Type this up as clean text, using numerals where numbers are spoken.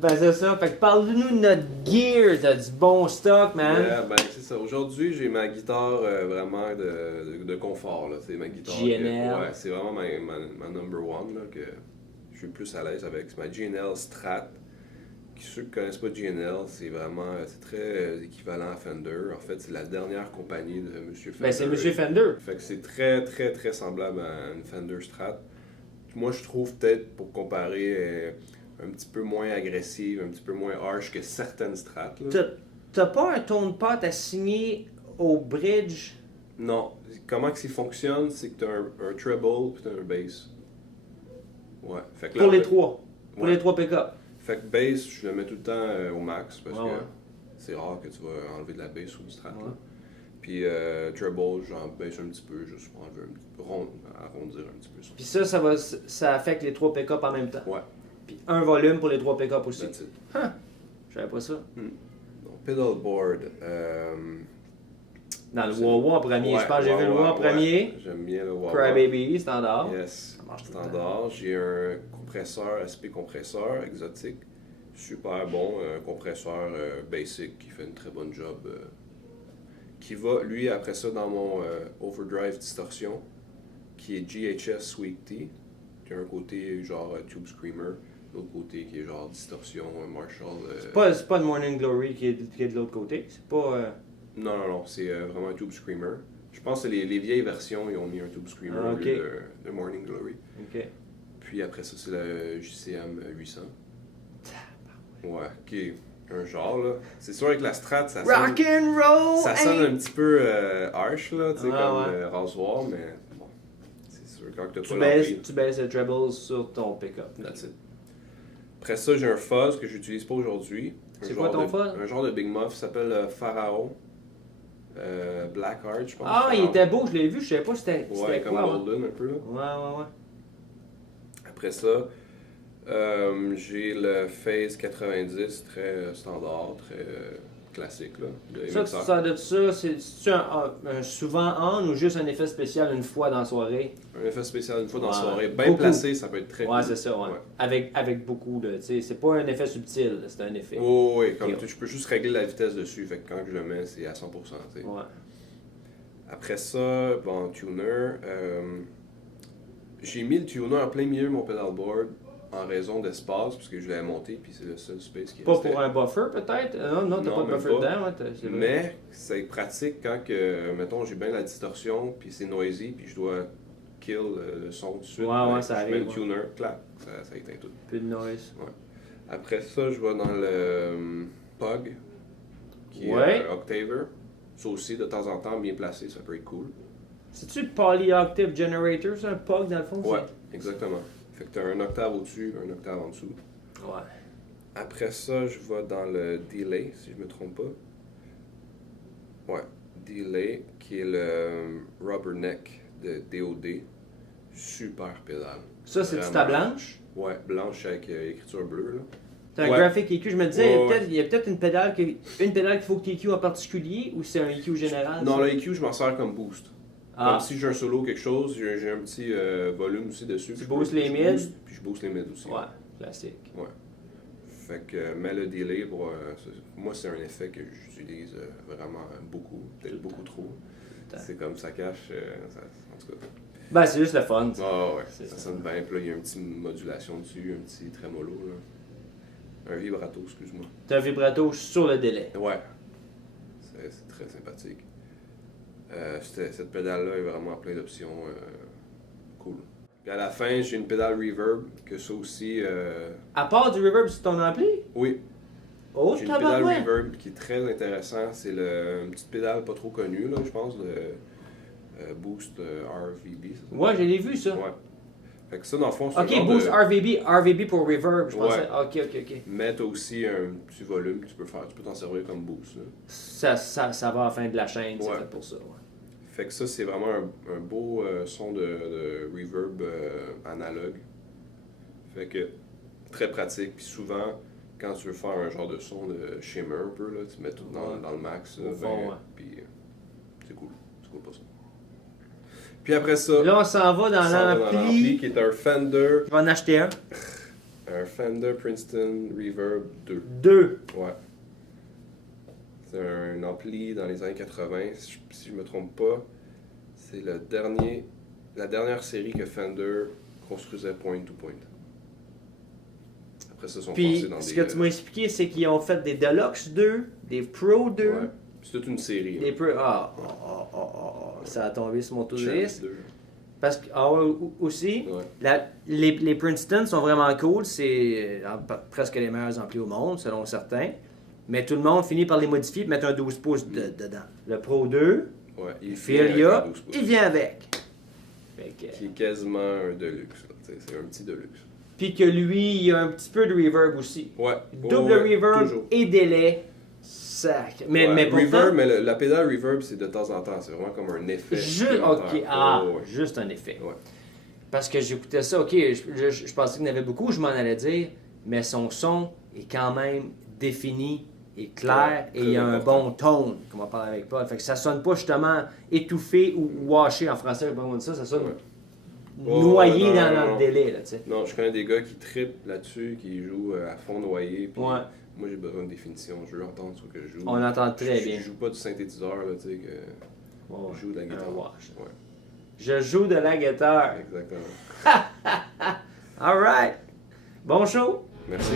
Ben c'est ça. Fait que parle-nous de notre gear. T'as du bon stock, man. Yeah, ben c'est ça. Aujourd'hui, j'ai ma guitare vraiment de confort. Là. C'est ma guitare. GNL. Ouais, c'est vraiment ma number one là, que je suis le plus à l'aise avec. C'est ma GNL Strat. Ceux qui ne connaissent pas GNL, c'est très équivalent à Fender. En fait, c'est la dernière compagnie de M. Fender. Ben c'est M. Fender. Fait que c'est très, très, très semblable à une Fender Strat. Moi, je trouve peut-être, pour comparer, un petit peu moins agressive, un petit peu moins harsh que certaines Strats. Là. T'as pas un tone pot à signer au bridge? Non. Comment que ça fonctionne, c'est que tu as un treble et tu as un bass. Ouais. Fait que là, Pour les trois. Pour ouais. les trois pick-up. Fait que bass, je le mets tout le temps au max parce Ouais, que ouais. c'est rare que tu vas enlever de la bass sur une Strat. Ouais. Là. Puis treble, j'en baisse un petit peu, juste pour enlever un petit peu, arrondir un petit peu ça. Puis ça affecte les trois pick-up en même temps. Ouais. Puis un volume pour les trois pick-up aussi. That's it. Je savais pas ça. Donc, pedalboard. Dans le Wawa en premier. Ouais, Je pense que j'ai vu le Wawa en premier. J'aime bien le Wawa. Crybaby, standard. Yes, Ça marche tout le temps. standard. J'ai un compresseur, SP compresseur exotique. Super bon. Un compresseur basic qui fait une très bonne job. Qui va, lui, après ça, dans mon overdrive distorsion, qui est GHS Sweet Tea. Qui a un côté genre Tube Screamer. L'autre côté qui est genre distorsion Marshall. C'est pas le Morning Glory qui est de l'autre côté. C'est pas. Non, c'est vraiment un Tube Screamer. Je pense que les vieilles versions, ils ont mis un Tube Screamer Ah, au ok. lieu de Morning Glory. Ok. Puis après ça, c'est le JCM 800. Ouais, qui est un genre, là. C'est sûr avec la Strat, ça sonne, Rock and roll! ça sonne un petit peu harsh, là, tu sais, Ah, comme ouais. rasoir, mais bon, c'est sûr, quand t'as pas l'ampli, Tu baisses le treble sur ton pick-up. that's it. Après ça, j'ai un fuzz que j'utilise pas aujourd'hui. C'est quoi ton fuzz? Un genre de Big Muff, ça s'appelle Pharaon. Blackheart, je pense. Ah, il Pharaon. était beau, je l'ai vu, je savais pas c'était Ouais, comme quoi. Golden un peu, là. Ouais. Après ça, j'ai le Phase 90, très standard, très classique, là, de Ça, tu MXR. sors de ça, c'est-tu un souvent on ou juste un effet spécial une fois dans la soirée? Un effet spécial une fois dans la Ouais. soirée. Bien Beaucoup. placé, ça peut être très Ouais, cool. c'est ça, ouais. Ouais. Avec beaucoup de. Tu sais, c'est pas un effet subtil, c'est un effet. Oh, oui, comme Ok. je peux juste régler la vitesse dessus, fait que quand je le mets, c'est à 100%. Tu sais. Ouais. Après ça, bon, tuner. J'ai mis le tuner en plein milieu de mon pedalboard en raison d'espace, parce que je l'avais monté, puis c'est le seul space qui Pas restait. pour un buffer peut-être? Non, t'as Non, pas de même buffer pas. dedans, ouais. C'est vrai. Mais c'est pratique quand que, mettons, j'ai bien la distorsion, puis c'est noisy, puis je dois kill le son tout de suite. Ouais, Ben, ça je arrive, mets le ouais. tuner, clac, ça éteint tout. Plus de noise. Après ça, je vais dans le POG, qui Ouais. est Octaver. Ça aussi, de temps en temps, bien placé, ça peut être cool. C'est-tu Polyoctave Generator, c'est un POG dans le fond? Ouais, exactement. Fait que tu as un octave au-dessus, un octave en dessous. Ouais. Après ça, je vais dans le Delay, si je me trompe pas. Ouais, Delay, qui est le Rubberneck de DOD. Super pédale. Ça, c'est Vraiment. ta blanche? Ouais, blanche avec écriture bleue, là. C'est un Ouais. graphic EQ. Je me disais, Ouais, il y a peut-être une pédale qu'il faut que tu EQ en particulier ou c'est un EQ général? Non, ça? le EQ, je m'en sers comme boost. Ah. Comme si j'ai un solo quelque chose, j'ai un petit volume aussi dessus. Tu puis boostes je les mids? booste, puis je booste les mids aussi. Ouais, classique. Fait que, mais le delay, pour moi, c'est un effet que j'utilise vraiment beaucoup, peut-être beaucoup trop. temps. C'est comme ça cache, en tout cas. Ben, c'est juste le fun. Ah ouais, C'est ça ça. sonne bien. Puis là, il y a une petite modulation dessus, un petit trémolo, là. Un vibrato, excuse-moi. T'as un vibrato sur le délai. Ouais, c'est très sympathique. Cette pédale-là est vraiment plein d'options cool. Puis à la fin, j'ai une pédale reverb, que ça aussi... À part du reverb sur ton ampli? oui, Oh, j'ai une pédale tabarouette! reverb qui est très intéressant. C'est une petite pédale pas trop connue, là, je pense, le Boost RVB. ça Ouais, je s'appelle. l'ai vu ça. Ouais. Fait que ça, dans le fond, c'est un Ok, genre Boost de... RVB pour reverb, je pensais. Ouais. Ok. Mais t'as aussi un petit volume que tu peux faire. Tu peux t'en servir comme boost, là. Ça va à la fin de la chaîne, c'est Ouais. fait pour ça. Ouais. Fait que ça, c'est vraiment un beau son de reverb analogue. Fait que très pratique. Puis souvent, quand tu veux faire un genre de son de shimmer un peu, là, tu mets tout dans le max. Au fond, ouais. Puis c'est cool. C'est cool pour ça. Puis après ça, Là, on s'en va dans on s'en va dans l'ampli l'ampli. qui est un Fender. Je vais en acheter un. Un Fender Princeton Reverb 2. 2. Ouais. C'est un ampli dans les années 80, si je me trompe pas. C'est la dernière série que Fender construisait point to point. Après ça, ils sont Puis, passés dans ce des... que tu m'as expliqué, c'est qu'ils ont fait des Deluxe 2, des Pro 2. Ouais. C'est toute une série. Des hein. Pro. Ça a tombé sur mon tour de Champs liste. 2. Parce que, aussi, Ouais. les Princeton sont vraiment cool. C'est presque les meilleurs amplis au monde, selon certains. Mais tout le monde finit par les modifier et mettre un 12 pouces dedans. Le Pro 2, Ouais, il Filia, vient avec un 12 pouces. il vient avec. Fait que- Qui est quasiment un Deluxe. là, tu sais, c'est un petit Deluxe. Puis que lui, il a un petit peu de reverb aussi. Ouais. Double ouais, reverb toujours. et délai. Sac. Mais, Ouais, mais pourtant, reverb, mais la pédale reverb, c'est de temps en temps. C'est vraiment comme un effet. supplémentaire. Ouais. juste un effet. Ouais. Parce que j'écoutais ça, ok, je pensais qu'il y en avait beaucoup, je m'en allais dire, mais son son est quand même défini et clair Ouais, et il y a très un important. bon tone, comme on parlait avec Paul. Fait que ça sonne pas justement étouffé ou washé en français, je sais pas comment dire ça sonne Ouais. noyé non, dans non. le délai, là, tu sais. Non, je connais des gars qui trippent là-dessus, qui jouent à fond noyé. Puis Ouais. moi, j'ai besoin de définition. Je veux entendre ce que je joue. On entend très je, bien. Je joue pas du synthétiseur, là, tu sais, que Ouais, je joue de la guitare. un wash. Ouais, Je joue de la guitare. exactement. Alright. Bon show. Merci.